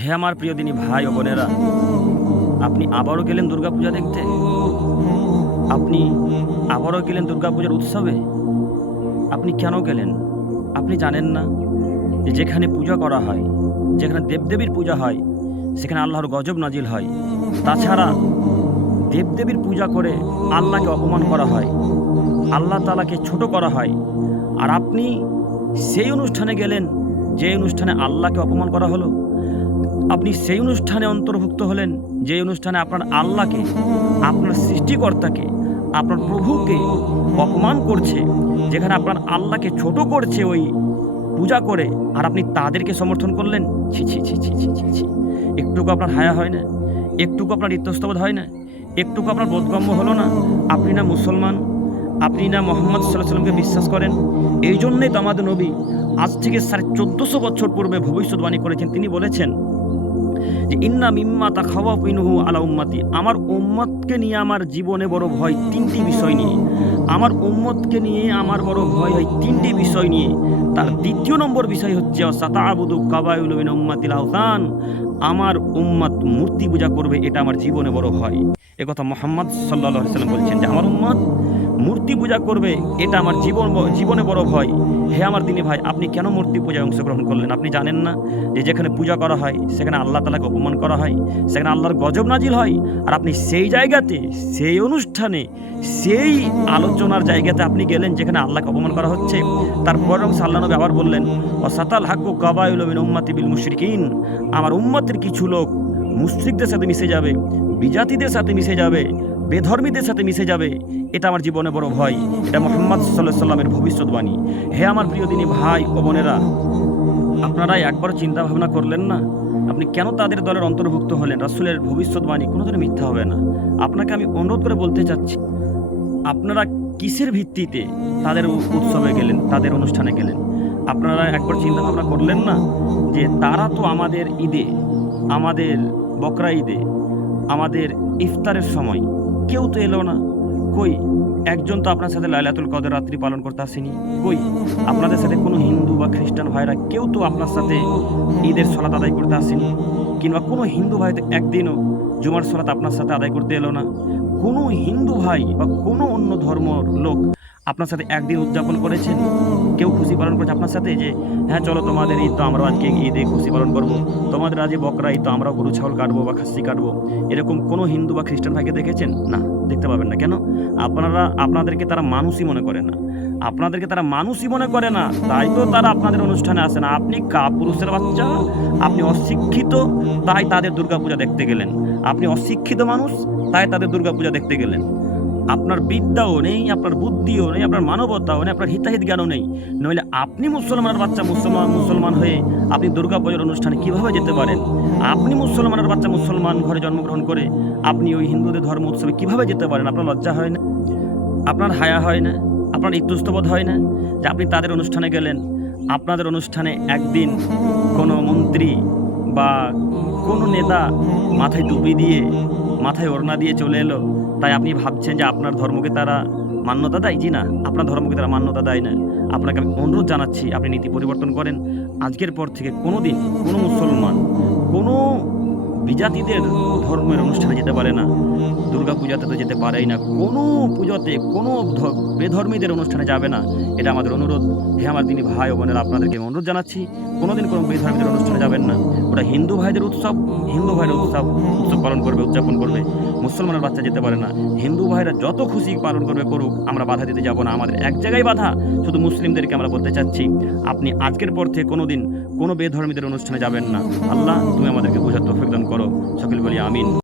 হে আমার প্রিয় দিনী ভাই ও বোনেরা, আপনি আবারও গেলেন দুর্গাপূজা দেখতে? আপনি আবারও গেলেন দুর্গাপূজার উৎসবে? আপনি কেন গেলেন? আপনি জানেন না? যে যেখানে পূজা করা হয়, যেখানে দেবদেবীর পূজা হয়, সেখানে আল্লাহর গজব নাজিল হয়। তাছাড়া দেবদেবীর পূজা করে আল্লাহকে অপমান করা হয়, আল্লাহ তালাকে ছোট করা হয়। আর আপনি সেই অনুষ্ঠানে গেলেন, যে অনুষ্ঠানে আল্লাহকে অপমান করা হলো? আপনি সেই অনুষ্ঠানে অন্তর্ভুক্ত হলেন, যে অনুষ্ঠানে আপনার আল্লাহকে, আপনার সৃষ্টিকর্তাকে, আপনার প্রভুকে অপমান করছে, যেখানে আপনার আল্লাহকে ছোট করছে ওই পূজা করে, আর আপনি তাদেরকে সমর্থন করলেন? ছি ছি ছি ছি ছি ছি ছি। একটুকু আপনার হায়া হয় না, একটুকু আপনার ইত্যস্তবোধ হয় না, একটুকু আপনার বোধগম্য হলো না। আপনি না মুসলমান, আপনি না মোহাম্মদ সাল্লাহ সাল্লামকে বিশ্বাস করেন। এই জন্যই তো আমাদের নবী আজ থেকে সাড়ে চোদ্দোশো বছর পূর্বে ভবিষ্যৎবাণী করেছেন। তিনি বলেছেন যে ইন্না মিম্মা তা খাওয়া পিনহু আলা উম্মাতি। আমার উম্মতকে নিয়ে আমার জীবনে বড় ভয় তিনটি বিষয় নিয়ে। আমার উম্মতকে নিয়ে আমার বড় ভয় হয় তিনটি বিষয় নিয়ে। তার দ্বিতীয় নম্বর বিষয় হচ্ছে সাতা আবুদু কাবায়ুল মিন উম্মাতিল আহসান আমার উম্মত মূর্তি পূজা করবে, এটা আমার জীবনে বড় ভয়। একথা মোহাম্মদ সাল্লাহ সাল্লাম বলছেন যে, আমার উম্মত মূর্তি পূজা করবে, এটা আমার জীবন জীবনে বড় ভয়। হে আমার দিনী ভাই, আপনি কেন মূর্তি পূজায় অংশগ্রহণ করলেন? আপনি জানেন না যে যেখানে পূজা করা হয়, সেখানে আল্লাহ তালাকে অপমান করা হয়, সেখানে আল্লাহর গজব নাজিল হয়। আর আপনি সেই জায়গাতে, সেই অনুষ্ঠানে, সেই আলোচনার জায়গাতে আপনি গেলেন যেখানে আল্লাহকে অপমান করা হচ্ছে। তারপর সাল্লাহ নবী আবার বললেন ও সাতাল হাক্কু কাবায়ুল মিন উম্মাতি বিল মুশরিকিন। আমার উম্মতের কিছু লোক মুশরিকদের সাথে মিশে যাবে, বিজাতিদের সাথে মিশে যাবে। বেধর্মীদের সাথে মিশে যাবে, এটা আমার জীবনে বড় ভয়। এটা মোহাম্মদ সাল্লাহ সাল্লামের ভবিষ্যৎবাণী। হে আমার প্রিয় দিনী ভাই ও বোনেরা আপনারা একবার চিন্তা ভাবনা করলেন না? আপনি কেন তাদের দলের অন্তর্ভুক্ত হলেন? রাসুলের ভবিষ্যৎবাণী কোনোদিনও মিথ্যা হবে না। আপনাকে আমি অনুরোধ করে বলতে চাচ্ছি, আপনারা কিসের ভিত্তিতে তাদের উৎসবে গেলেন, তাদের অনুষ্ঠানে গেলেন? আপনারা একবার চিন্তা ভাবনা করলেন না যে তারা তো আমাদের ঈদে, আমাদের বকরা ঈদে, আমাদের ইফতারের সময় কেউ তো এলো না। কই, একজন তো আপনার সাথে লাইলাতুল কদর রাত্রি পালন করতে আসেনি। কই, আপনাদের সাথে কোনো হিন্দু বা খ্রিস্টান ভাইরা কেউ তো আপনার সাথে ঈদের সলাত আদায় করতে আসেনি। কিংবা কোনো হিন্দু ভাই তো একদিনও জুমার সলাত আপনার সাথে আদায় করতে এলো না। কোনো হিন্দু ভাই বা কোনো অন্য ধর্মর লোক আপনার সাথে একদিন উদযাপন করেছেন? কেউ খুশি পালন করছে আপনার সাথে? যে হ্যাঁ চলো তোমাদের ঈদ তো আমরাও আজকে ঈদে খুশি পালন করব। তোমাদের আজকে বকরা ঈদ তো আমরাও গরু, ছাগল কাটবো বা খাসি কাটবো। এরকম কোনো হিন্দু বা খ্রিস্টান ভাইকে দেখেছেন? না, দেখতে পাবেন না। কেন? আপনারা, আপনাদেরকে তারা মানুষই মনে করে না। আপনাদেরকে তারা মানুষই মনে করে না। তাই তো তারা আপনাদের অনুষ্ঠানে আসে না। আপনি কাপুরুষের বাচ্চা, আপনি অশিক্ষিত, তাই তাদের দুর্গাপূজা দেখতে গেলেন। আপনি অশিক্ষিত মানুষ, তাই তাদের দুর্গাপূজা দেখতে গেলেন। আপনার বিদ্যাও নেই, আপনার বুদ্ধিও নেই, আপনার মানবতাও নেই, আপনার হিতাহিত জ্ঞানও নেই। নইলে আপনি মুসলমানের বাচ্চা মুসলমান মুসলমান হয়ে আপনি দুর্গাপূজার অনুষ্ঠানে কীভাবে যেতে পারেন? আপনি মুসলমানের বাচ্চা মুসলমান ঘরে জন্মগ্রহণ করে আপনি ওই হিন্দুদের ধর্ম উৎসবে কীভাবে যেতে পারেন? আপনার লজ্জা হয় না? আপনার হায়া হয় না? আপনার ইত্যস্তবোধ হয় না? যে আপনি তাদের অনুষ্ঠানে গেলেন, আপনাদের অনুষ্ঠানে একদিন কোনো মন্ত্রী বা কোনো নেতা মাথায় টুপি দিয়ে মাথায় ওড়না দিয়ে চলে এলো। তাই আপনি ভাবছেন যে আপনার ধর্মকে তারা মান্যতা দেয়? জি না, আপনার ধর্মকে তারা মান্যতা দেয় না। আপনাকে আমি অনুরোধ জানাচ্ছি, আপনি নীতি পরিবর্তন করেন। আজকের পর থেকে কোনো দিন কোনো মুসলমান, কোনো বিজাতিদের ধর্মের অনুষ্ঠানে যেতে পারে না দুর্গা পূজাতে তো যেতে পারেই না, কোনো পুজোতে কোনো বেধর্মীদের অনুষ্ঠানে যাবে না। এটা আমাদের অনুরোধ। হে আমার দিনী ভাই ও বোনেরা, আপনাদেরকে অনুরোধ জানাচ্ছি, কোনোদিন কোনো বেধর্মীদের অনুষ্ঠানে যাবেন না। ওটা হিন্দু ভাইদের উৎসব, হিন্দু ভাইয়ের উৎসব উৎসব পালন করবে, উদযাপন করবে। মুসলমানের বাচ্চা যেতে পারে না। হিন্দু ভাইরা যত খুশি পালন করবে করুক, আমরা বাধা দিতে যাব না। আমাদের এক জায়গায় বাধা, শুধু মুসলিমদেরকে আমরা বলতে চাচ্ছি, আপনি আজকের পর থেকে কোনো দিন কোনো বেধর্মীদের অনুষ্ঠানে যাবেন না। আল্লাহ, তুমি আমাদেরকে বোঝার তৌফিক দান করো। সকল বলি আমিন।